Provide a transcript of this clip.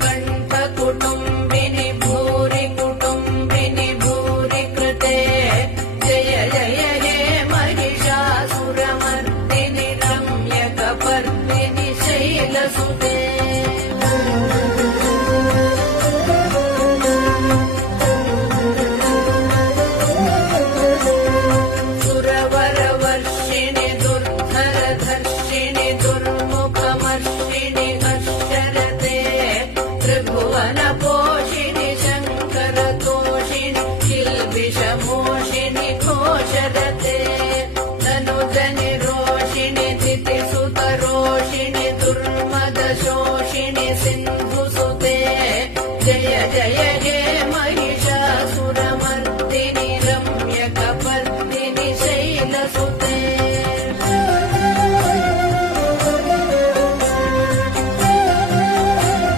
नीलकण्ठकुटुम्बिनि भूरि कुटुम्बिनि भूरि कृते जय जय हे महिषासुरमर्दिनि रम्यकपर्दिनि शैलसुते सुरवरवर्षिणि दुर्धरधर्षिणि दुर्मुखमर्षिणि हर्षरते त्रिभुवनपोषिणि शङ्करतोषिणि किल्बिषमोषिणि घोषरते धनुजनिरोषिणि दितिसुतरोषिणि दुर्मदशोषिणि सिन्धुसुते जय जय